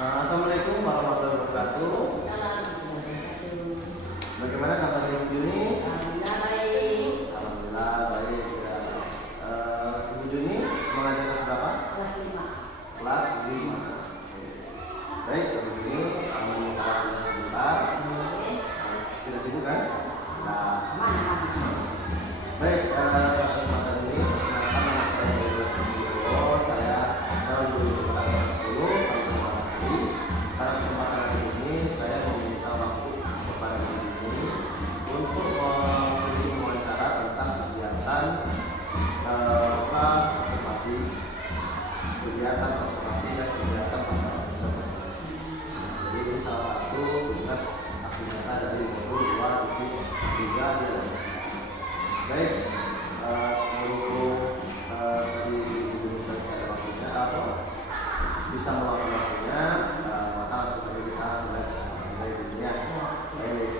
Assalamualaikum warahmatullahi wabarakatuh. Bagaimana kabarnya Ibu Juni? Alhamdulillah baik. Alhamdulillah baik. Ya. Ibu Juni mengajar kelas berapa? Kelas 5. Kelas 5. Baik, Ibu Juni mau waktunya sebentar. Tidak sibuk kan? Nah, Mana? baik. Kesempatan ini saya guru kelas 10. Pada kesempatan ini saya meminta waktu kepada Ibu Juni untuk memberi wawancara tentang kegiatan observasi dan kegiatan pasar observasi. Jadi ini salah satu tugas aktivitas dari modul 2.3 ya. Baik, untuk tadi Ibu ada waktunya atau bisa meluangkan waktunya, maka langsung saja kita mulai dari dunia. Baik.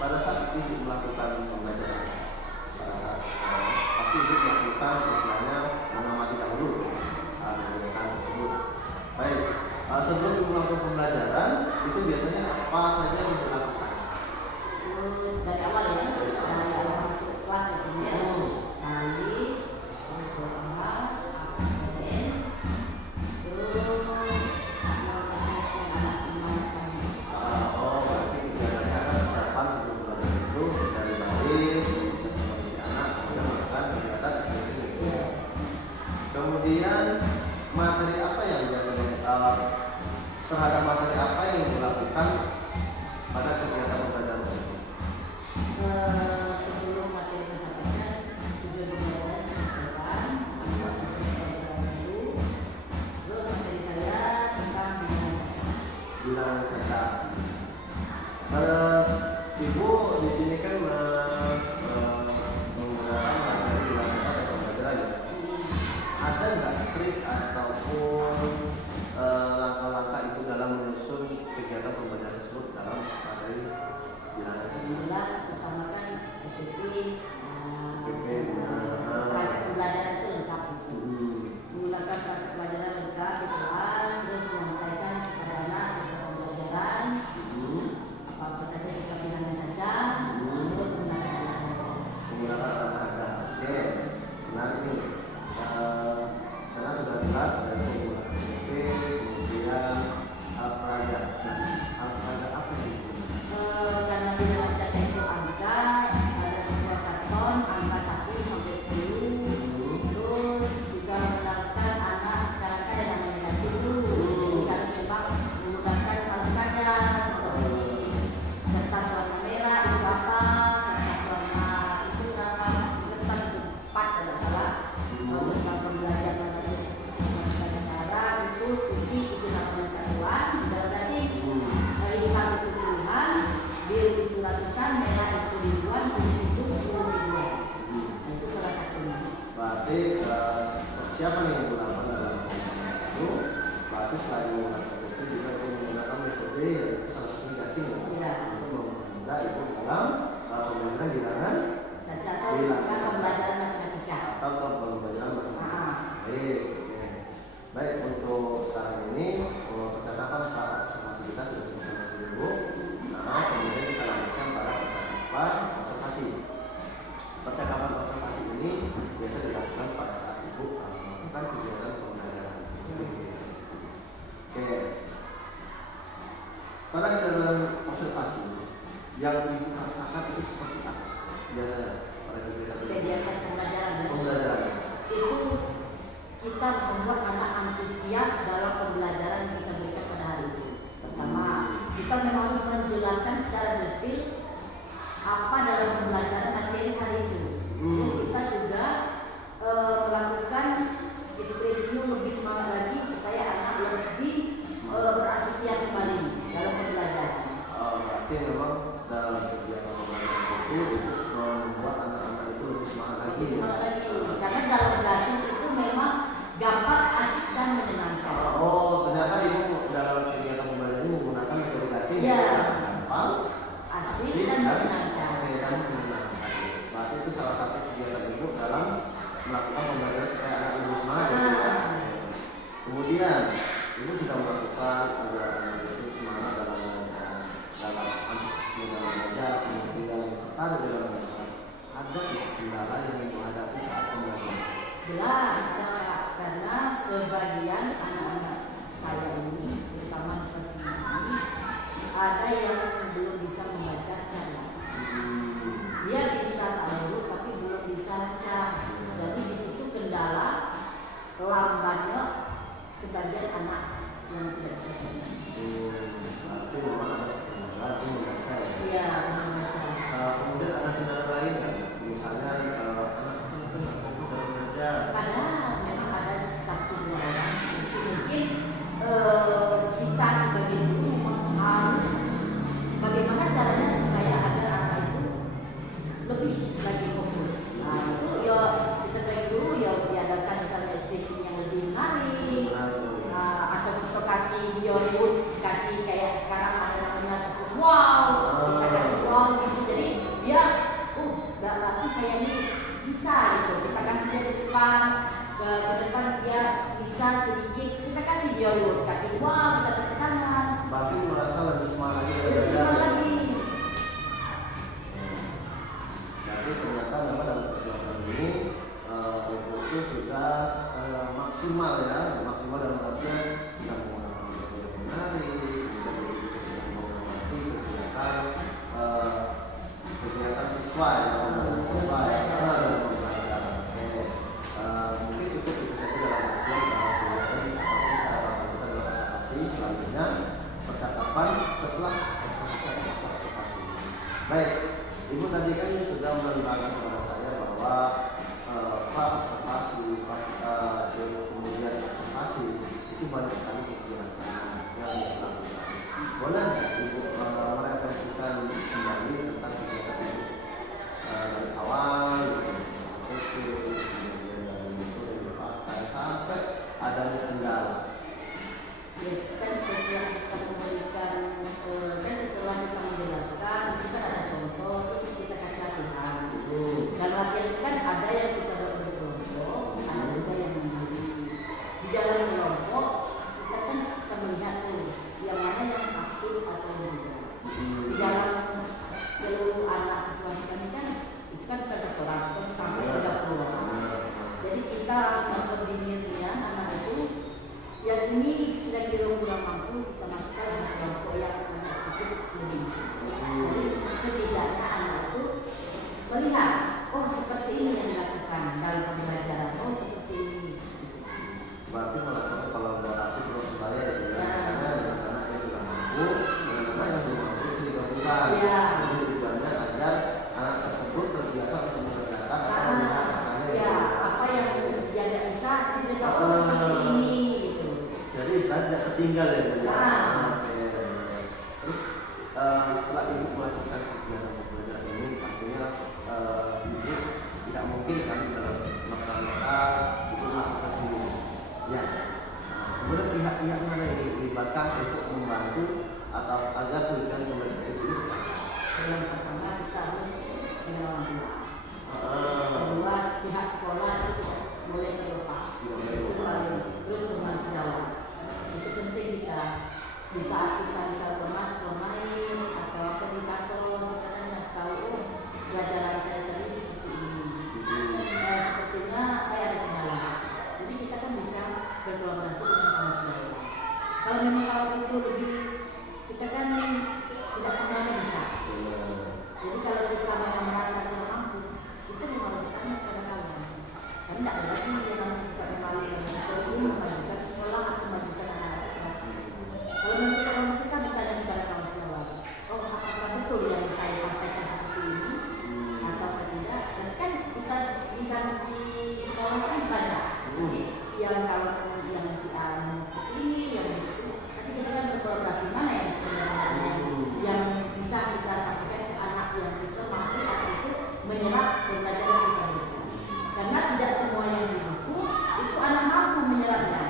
Pada saat Ibu melakukan pembelajaran, pasti Ibu melakukan istilahnya mengamati dahulu kegiatan tersebut. Baik, sebelum Ibu melakukan pembelajaran, itu biasanya apa saja yang Ibu lakukan? Dari awal ya, dari awal masuk kelas ya, nangis, terus berdoa, absen, terus mempersiapkan anak teman-teman. Berarti kegiatannya ada persiapan sebelum belajar itu dari baris, bisa kondisi anak, kemudian melakukan kegiatan seperti itu. Kemudian materi apa yang biasanya terhadap materi apa yang dilakukan pada kegiatan pembelajaran tersebut? Sebelum materi saya sampaikan, tujuan pembelajaran saya sampaikan, terus materi saya tentang Bilangan cacat. Ibu di sini kan menggunakan materi bilangan cacat pembelajaran ya. Ada nggak trik ataupun langkah-langkah itu dalam menyusun kegiatan pembelajaran tersebut dalam materi bilangan cacat? jelas pertama kan PPP, Nah. praktek pembelajaran itu lengkap itu. Menggunakan praktek pembelajaran lengkap di kelas, terus menyampaikan kepada anak tentang pembelajaran, apa saja kita bilangan saja, terus Menggunakan olahraga. Oke, menarik nih. Sana sudah jelas ada menggunakan PPP, kemudian alfraga. Alfraga apa sih? karena bilangan cacat itu angka, ada sebuah karton angka 1 sampai 10, terus juga mengenalkan anak sekarang kan ada namanya dulu, kan memang menggunakan angkanya seperti kertas warna merah itu apa, kertas warna itu apa, kertas empat kalau salah, kalau pembelajaran sekarang itu putih itu namanya satuan, sudah kasih hitam itu puluhan, biru itu ratusan, merah itu ribuan, kuning itu 10 ribuan. Itu salah satunya. Berarti persiapan yang digunakan dalam pembelajaran itu, berarti selain menggunakan PPP juga menggunakan metode yaitu salah satu gasing Iya. untuk mempermudah itu dalam pembelajaran bilangan Cacat atau pembelajaran matematika. atau pembelajaran matematika. Ah. Baik, oke. Baik, untuk sekarang ini percakapan secara observasi kita sudah selesai dulu. Nah, kemudian kita lanjutkan pada percakapan observasi. Percakapan observasi ini biasa dilakukan pada saat Ibu melakukan kegiatan pembelajaran. Oke. Pada kegiatan observasi yang Ibu rasakan itu seperti apa? Biasanya pada Kegiatan pembelajaran pembelajaran. itu kita membuat anak antusias dalam pembelajaran yang kita berikan pada hari itu. Pertama, kita memang harus menjelaskan secara detail apa dalam pembelajaran materi hari itu. Terus kita juga melakukan review lebih semangat lagi supaya anak lebih berantusias kembali dalam pembelajaran. Berarti memang dalam kegiatan pembelajaran itu membuat anak-anak itu lebih semangat lagi. Lebih semangat lagi karena dalam belajar itu memang gampang, asik dan menyenangkan. Ternyata Ibu dalam kegiatan pembelajaran ini menggunakan metode gasing Iya. gampang, Asik dan menyenangkan. Berarti itu salah satu kegiatan Ibu dalam melakukan pembelajaran supaya anak lebih semangat. lain yang menghadapi saat pembelajaran? Jelas, Kak, karena sebagian anak-anak saya ini, terutama di kelas 5 ini, ada yang belum bisa membaca secara. Dia bisa tahu tapi belum bisa baca. Jadi di situ kendala lambatnya sebagian anak yang tidak bisa baca. Berarti memang ada kendala itu membaca ya? Iya, membaca. Kemudian ada kendala lain kan? Misalnya anak itu nggak fokus dalam belajar. Ada, memang ada satu dua orang itu mungkin kita sebagai guru memang harus bagaimana caranya supaya agar anak itu lebih lagi fokus. Nah itu ya kita sebagai guru ya diadakan misalnya SDK yang lebih menarik, atau kita kasih dia ribut, kasih kayak sekarang ada namanya wow, kita kasih wow gitu, jadi dia berarti saya ini bisa gitu, kita kasih dia ke depan dia bisa sedikit, kita kasih dia ribut, kasih wow, kita ke kanan, Berarti merasa lebih semangat lagi lebih belajar. bisa lagi. Jadi ternyata memang dalam perjuangan ini ibu itu sudah maksimal ya, maksimal dalam artian bisa menggunakan metode yang menarik, kemudian ibu itu sudah menghormati kegiatan siswa ya, siswa yang sama dalam pembelajaran. Mungkin cukup itu saja dalam artian kegiatan seperti cara kita dalam observasi, selanjutnya percakapan setelah observasi. Baik. Ibu tadi kan sudah menerangkan kepada saya bahwa Pak observasi, kemudian observasi itu banyak sekali kegiatan yang dilakukan. Boleh nggak Ibu merefleksikan kembali tentang kegiatan Ibu dari awal, kemudian dari itu dari dipakai sampai adanya kendala? Ya, kan setiap kita memberikan kan setelah kita menjelaskan itu kan ada contoh, terus kita kasih latihan. Dan latihan kan ada yang kita berkelompok, ada juga yang mandiri. Di dalam kelompok kita kan bisa melihat tuh yang mana yang aktif atau tidak. Di dalam seluruh anak siswa kita ini kan itu kan bukan satu orang, kan sampai 30 orang. Jadi kita mengkoordinirnya anak itu yang ini kira-kira kurang mampu kita masukkan di kelompok yang sedikit lebih bisa. Jadi setidaknya anak itu melihat, oh seperti ini yang dilakukan dalam pembelajaran, oh seperti ini. Berarti melakukan kolaborasi terus supaya ya, misalnya dengan anak yang sudah mampu, dengan anak yang belum mampu itu digabungkan. Ya. Jadi tujuannya agar anak tersebut terbiasa untuk mengerjakan atau melihat caranya. Ya, apa yang dia tidak bisa, dia dapat seperti ini. Jadi saya tidak tertinggal ya Bu. Terus setelah Ibu melakukan kegiatan pembelajaran ini pastinya Ibu tidak mungkin kan dalam maka Ibu melakukan sendiri. Ya. Kemudian pihak-pihak mana yang dilibatkan untuk membantu atau agar tujuan pembelajaran itu? Yang pertama kita harus dengan orang tua. Kedua pihak sekolah itu tidak boleh terlepas. Terus teman sejawat. Itu penting kita di saat kita bisa bermain atau apa di kantor kita kan ngasih tahu oh pelajaran saya tadi seperti ini. Sepertinya saya ada kendala. Jadi kita kan bisa berkolaborasi dengan teman sejawat. Kalau memang kalau itu lebih kita kan tidak semuanya bisa. Jadi kalau kita memang merasa tidak mampu, itu memang bertanya kepada kalian. Karena tidak ada lagi yang namanya sikap yang malu yang ini memajukan sekolah atau memajukan anak-anak. Kalau memang kita mampu, kita bertanya kepada kawan sejawat. Oh, apakah betul yang saya sampaikan seperti ini atau tidak? Dan kan kita di sekolah kan banyak. Jadi yang kalau yang si A seperti ini, yang seperti ini, nanti kita kan berkolaborasi mana yang sebenarnya yang bisa kita sampaikan ke anak yang bisa mampu atau itu menyerap pembelajaran kita berikan. Karena tidak semua yang di buku itu anak mampu menyerapnya.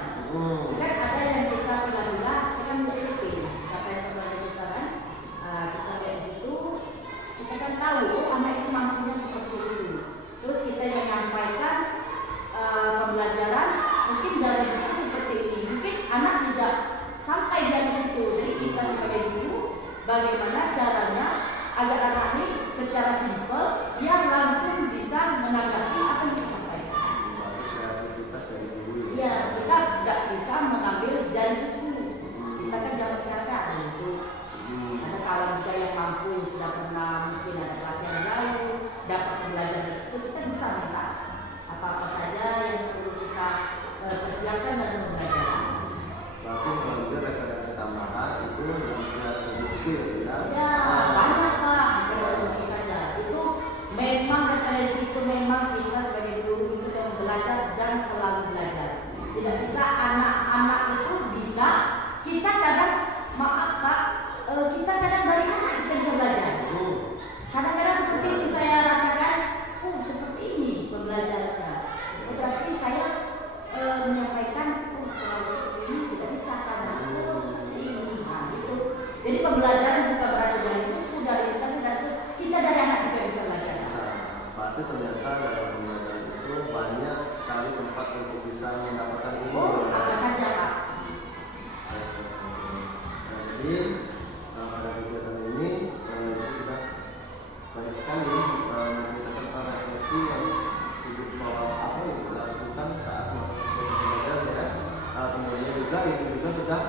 sudah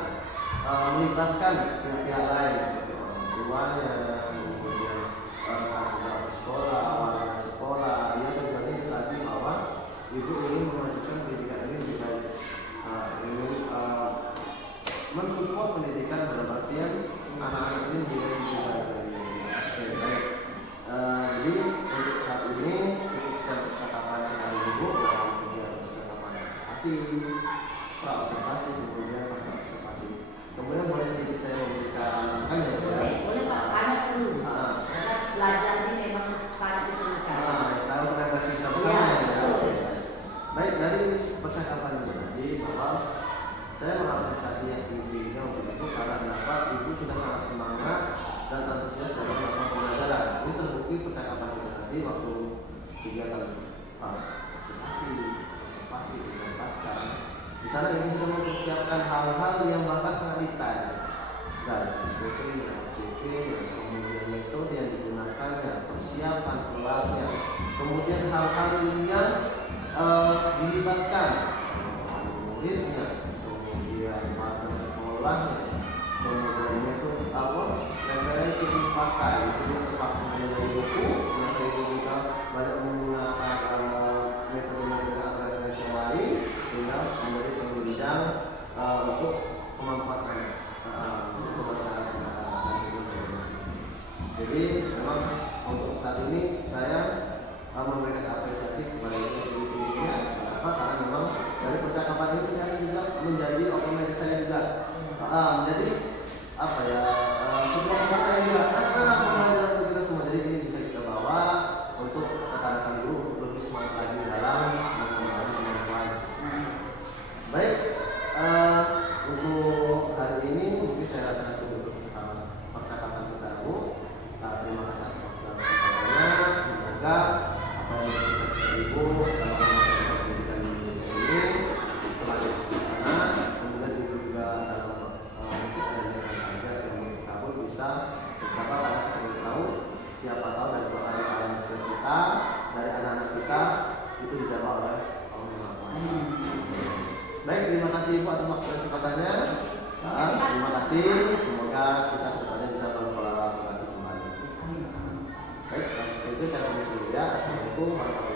melibatkan pihak-pihak lain seperti orang tuanya, kemudian saudara sekolah, warga sekolah, ya tujuannya itu tadi bahwa ibu ingin memajukan pendidikan ini lebih baik, ingin mensupport pendidikan dalam artian anak-anak ini menjadi lebih baik. Oke, baik. Jadi untuk saat ini cukup sekian percakapan dengan ibu, kemudian percakapan observasi, kemudian pasca observasi. Kemudian boleh sedikit saya memberikan kan ya? Boleh Pak, tanya dulu. Karena belajar ini memang sangat diperlukan. Sekarang kita kasih kita bersama ya. Baik, dari percakapan itu tadi bahwa saya mengapresiasi STB-nya untuk itu karena kenapa ibu sudah sangat semangat dan antusias dalam melakukan pembelajaran. Ini terbukti percakapan kita tadi waktu kegiatan observasi dan pasca. Di sana ini sudah mempersiapkan hal-hal yang bahkan sangat detail dari doktrin, CP, kemudian metode yang digunakan, persiapan kelasnya, kemudian hal-hal yang dilibatkan muridnya, kemudian warga sekolahnya, kemudian metode referensi yang dipakai itu juga terpakai dari buku, yang saya juga banyak menggunakan metode-metode atau referensi yang lain sehingga menjadi penunjang untuk kemampuan anak untuk masyarakat. Jadi memang untuk saat ini saya memberikan apresiasi kepada SDP-nya. Kenapa? Karena memang dari percakapan ini ternyata juga menjadi otomatis saya juga menjadi sebuah kelas saya juga pembelajaran untuk kita semua. Jadi ini bisa kita bawa untuk rekan-rekan dulu untuk lebih semangat lagi dalam mengembangkan kemampuan. Baik, untuk hari ini mungkin saya rasa cukup percakapan kita dulu. Terima kasih atas waktunya. Semoga apa yang kita ibu dalam melakukan pendidikan di Indonesia ini telah dilaksanakan. Kemudian ibu juga dalam mungkin ada ajar yang kabur bisa beberapa karena kita tidak tahu siapa tahu dari alam sekitar kita, dari anak-anak kita itu dijawab oleh Allah Maha Kuasa. Baik, terima kasih Ibu atas waktu dan kesempatannya. Terima kasih. Semoga kita kedepannya bisa berkolaborasi kembali. Baik, itu saya permisi dulu ya. Assalamualaikum warahmatullahi wabarakatuh.